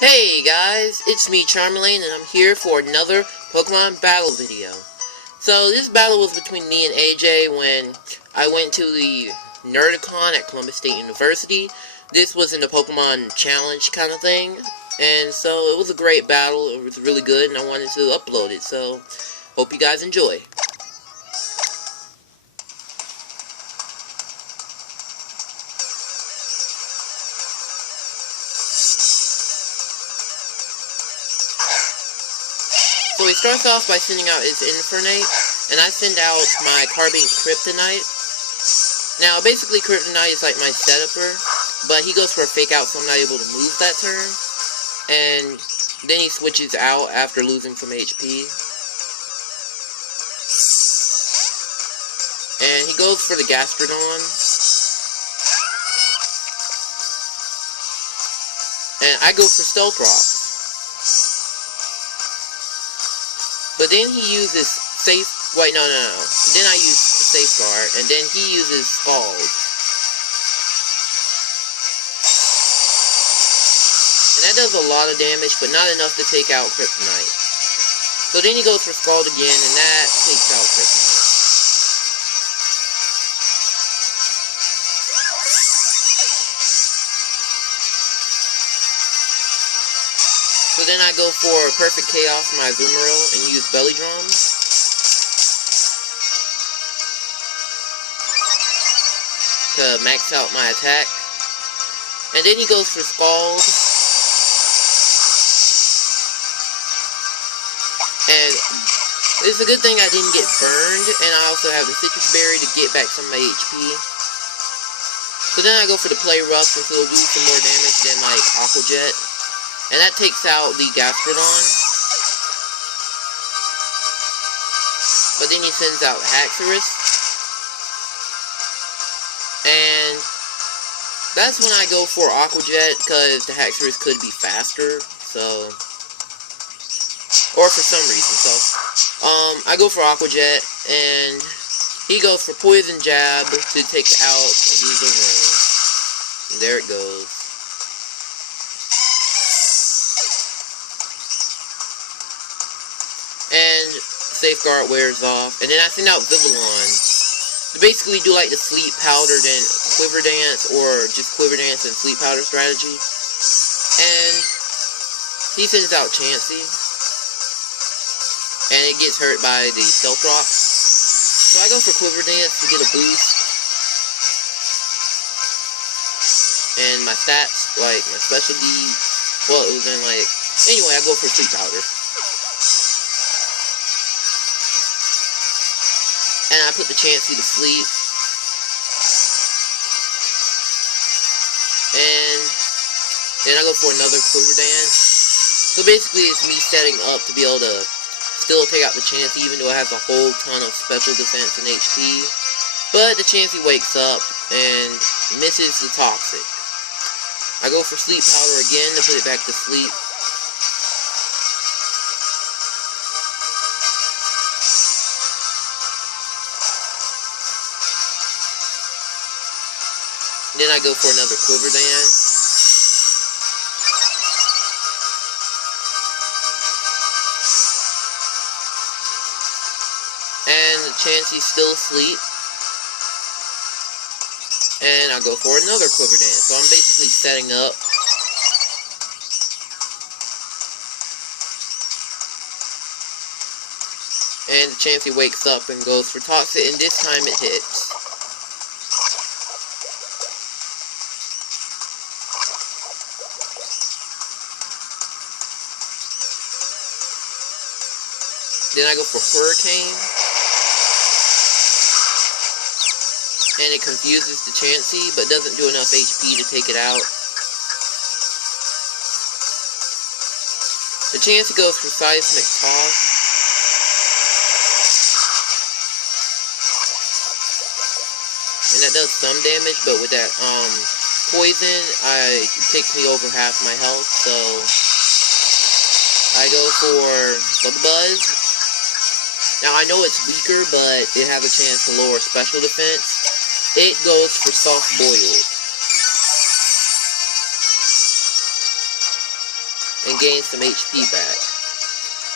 Hey guys, it's me Charmeleon and I'm here for another Pokemon battle video. So this battle was between me and AJ when I went to the Nerdicon at Columbus State University. This was in the Pokemon Challenge kind of thing. And so it was a great battle, it was really good and I wanted to upload it. So hope you guys enjoy. So he starts off by sending out his Infernape, and I send out my Carbink Kryptonite. Now, basically Kryptonite is like my setupper, but he goes for a fake out so I'm not able to move that turn. And then he switches out after losing some HP. And he goes for the Gastrodon. And I go for Stealth Rock. But then he uses Then I use Safeguard, and then he uses Scald. And that does a lot of damage, but not enough to take out Kryptonite. So then he goes for Scald again, and that takes out Kryptonite. So then I go for Perfect Chaos my Azumarill and use Belly Drum. To max out my attack. And then he goes for Scald. And it's a good thing I didn't get burned, and I also have the Citrus Berry to get back some of my HP. So then I go for the Play Rough since it'll do some more damage than like Aqua Jet. And that takes out the Gastrodon. But then he sends out Haxorus. And that's when I go for Aqua Jet, because the Haxorus could be faster. So, or for some reason. So, I go for Aqua Jet, and he goes for Poison Jab to take out the Azumarill. And there it goes. And Safeguard wears off. And then I send out Vivillon to basically do like the Sleep Powder, then Quiver Dance, or just Quiver Dance and Sleep Powder strategy. And he sends out Chansey. And it gets hurt by the Stealth Rock. So I go for Quiver Dance to get a boost. And my stats, like my specialty, well, it was in like, anyway, I go for Sleep Powder. And I put the Chansey to sleep. And then I go for another Quiver Dance. So basically it's me setting up to be able to still take out the Chansey even though it has a whole ton of special defense and HP. But the Chansey wakes up and misses the Toxic. I go for Sleep Powder again to put it back to sleep. Then I go for another Quiver Dance. And the Chansey's still asleep. And I go for another Quiver Dance. So I'm basically setting up. And the Chansey wakes up and goes for Toxic, and this time it hits. Then I go for Hurricane. And it confuses the Chansey, but doesn't do enough HP to take it out. The Chansey goes for Seismic Toss. And that does some damage, but with that poison, it takes me over half my health, so I go for Bubble Buzz. Now, I know it's weaker, but it has a chance to lower special defense. It goes for Soft Boiled. and gain some HP back.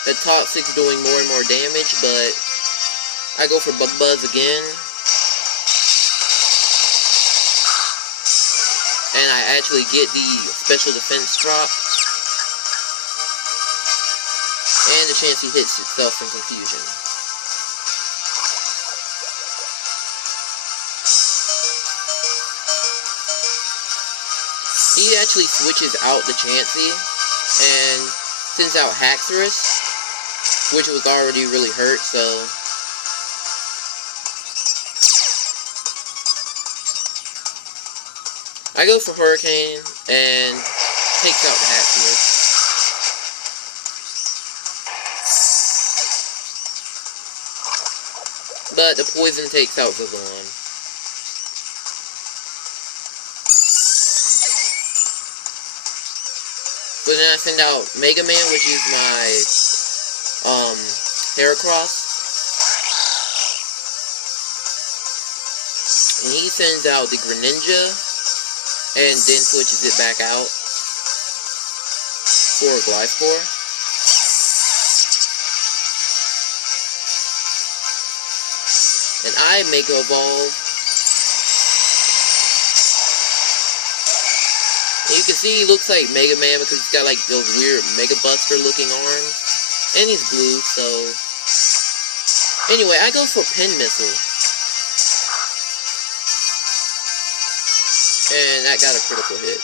The Toxic's doing more and more damage, but I go for Bug Buzz again. And I actually get the special defense drop. And the Chansey hits itself in confusion. He actually switches out the Chansey and sends out Haxorus, which was already really hurt, so I go for Hurricane and takes out the Haxorus. But the poison takes out Vivillon. So then I send out Mega Man, which is my Heracross. And he sends out the Greninja and then switches it back out for a Gliscor. And I Mega Evolve. And you can see he looks like Mega Man because he's got like those weird Mega Buster looking arms. And he's blue, so anyway, I go for Pin Missile. And that got a critical hit.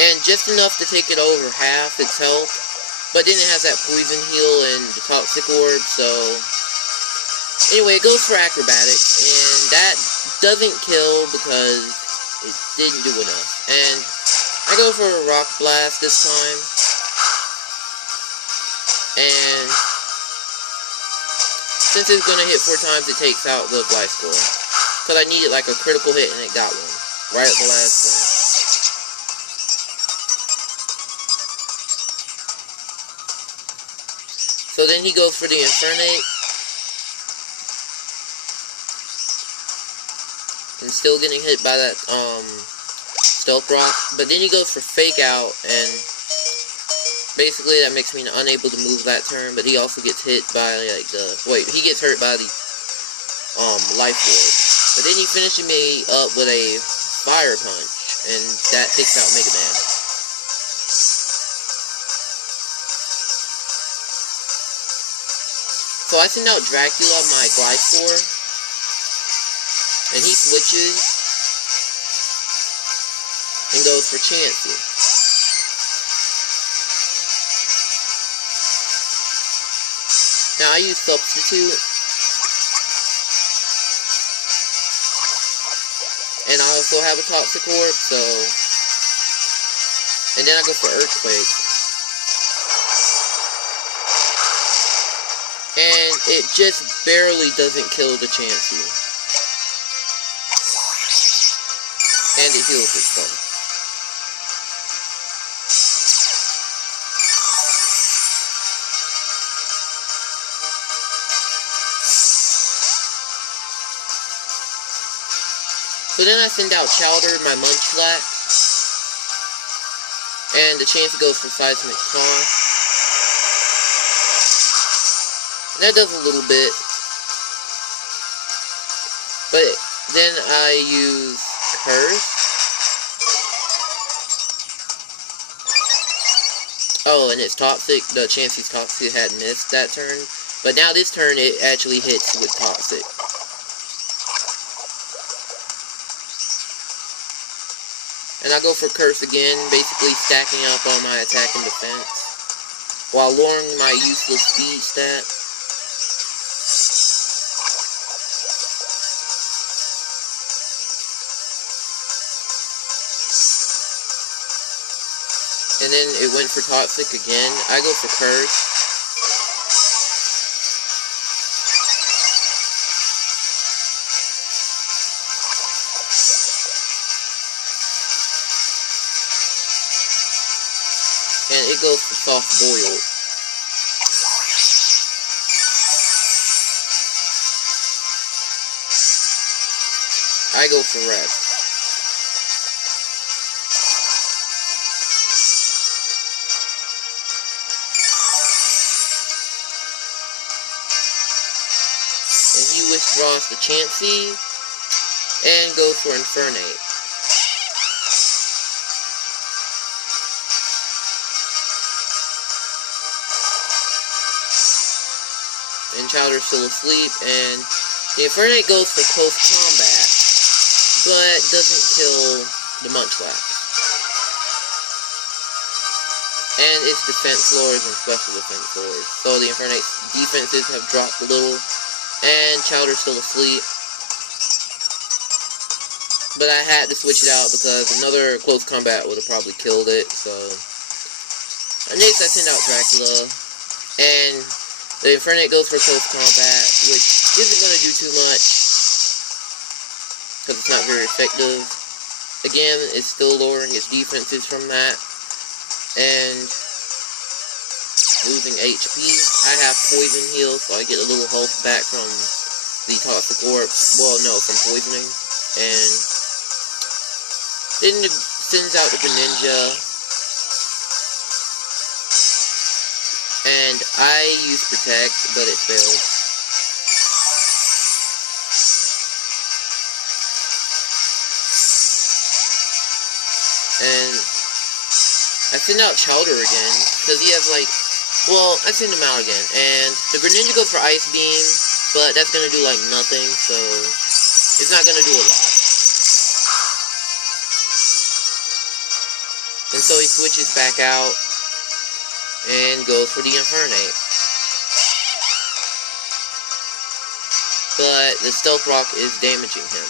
And just enough to take it over half its health. But then it has that Poison Heal and the Toxic Orb, so anyway, it goes for Acrobatics. And that doesn't kill because it didn't do enough. And I go for a Rock Blast this time. And since it's going to hit 4 times, it takes out the Gliscor. Because I needed like a critical hit and it got one. Right at the last point. So then he goes for the Infernape. And still getting hit by that Stealth Rock. But then he goes for Fake Out, and basically that makes me unable to move that turn. But he also gets hit by like he gets hurt by the Life Orb. But then he finishes me up with a Fire Punch, and that takes out Mega Man. So I send out Dracula, my Gliscor, and he switches and goes for Chansey. Now I use Substitute, and I also have a Toxic Orb, so, and then I go for Earthquake. And it just barely doesn't kill the Chansey. And it heals itself. So then I send out Chowder, my Munchlax. And the Chansey goes for Seismic Toss. That does a little bit. But then I use Curse. Oh, and it's Toxic. The Chansey's Toxic had missed that turn. But now this turn it actually hits with Toxic. And I go for Curse again, basically stacking up on my attack and defense, while lowering my useless speed stat. And then it went for Toxic again. I go for Curse. And it goes for Soft Boiled. I go for rest. And he withdraws the Chansey and goes for Infernape. And Chowder's still asleep, and the Infernape goes for close combat, but doesn't kill the Munchlax. And its defense lowers and special defense lowers. So the Infernape's defenses have dropped a little, and Chowder's still asleep. But I had to switch it out because another close combat would have probably killed it, so... And next I send out Dracula, and the Infernape goes for close combat, which isn't going to do too much, because it's not very effective. Again, it's still lowering its defenses from that, and losing HP. I have Poison Heal, so I get a little health back from the Toxic Orb, well, no, from poisoning, and then it sends out the Greninja, and I use Protect, but it fails. And I send out Chowder again, because he has like, well, I send him out again, and the Greninja goes for Ice Beam, but that's gonna do like nothing, so it's not gonna do a lot. And so he switches back out and goes for the Infernape. But the Stealth Rock is damaging him.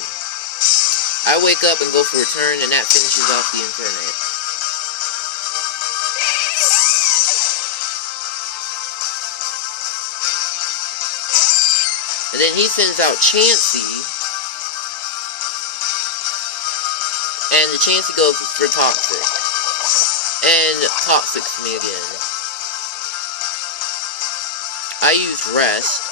I wake up and go for a turn, and that finishes off the Infernape. And then he sends out Chansey, and the Chansey goes for Toxic. And Toxics me again. I use Rest.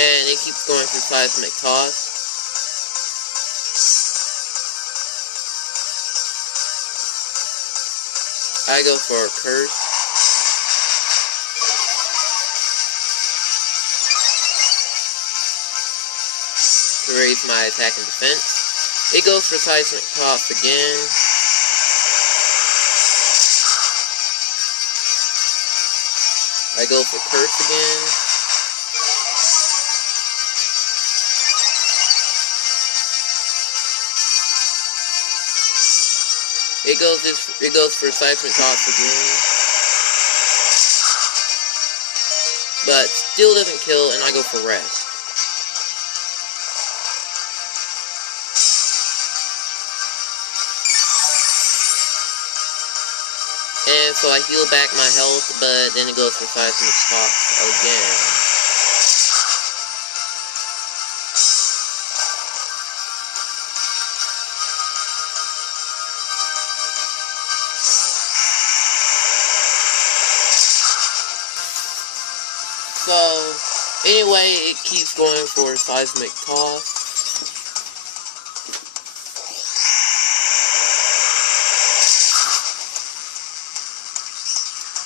And it keeps going for Seismic Toss. I go for a Curse. To raise my attack and defense. It goes for Seismic Toss again. I go for Curse again. It goes for Seismic Toss again. But still doesn't kill, and I go for Rest. And so I heal back my health, but then it goes for Seismic Toss again. So, anyway, it keeps going for Seismic Toss.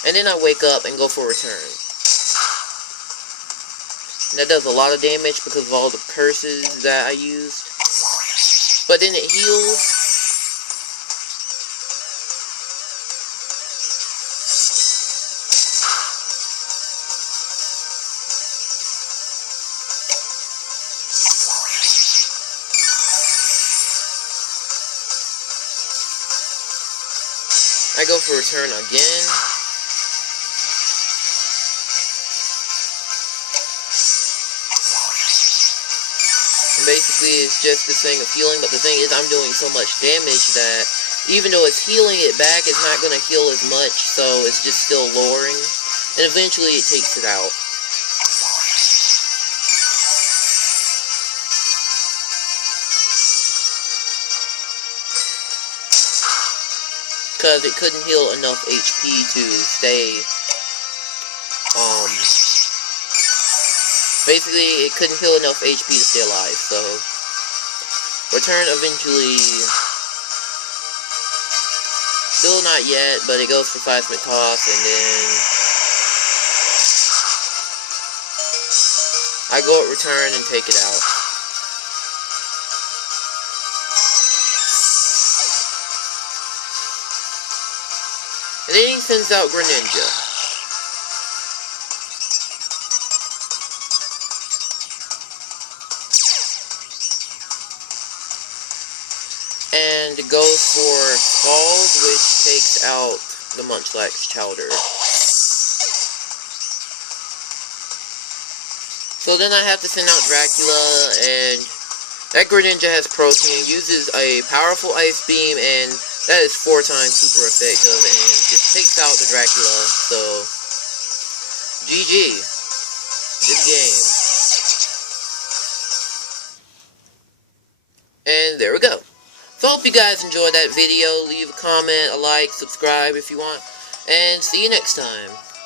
And then I wake up and go for a return. And that does a lot of damage because of all the curses that I used. But then it heals. I go for a return again. And basically it's just this thing of healing, but the thing is I'm doing so much damage that Even though it's healing it back, it's not going to heal as much, so it's just still lowering. And eventually it takes it out. Because it couldn't heal enough HP to stay, basically, it couldn't heal enough HP to stay alive, so return eventually, still not yet, but it goes for seismic toss, and then I go at return and take it out. And then he sends out Greninja. And goes for Scald, which takes out the Munchlax Chowder. So then I have to send out Dracula, and that Greninja has protein, uses a powerful Ice Beam, and that is 4 times super effective, and just takes out the Dracula, so GG. Good game. And there we go. So I hope you guys enjoyed that video. Leave a comment, a like, subscribe if you want, and see you next time.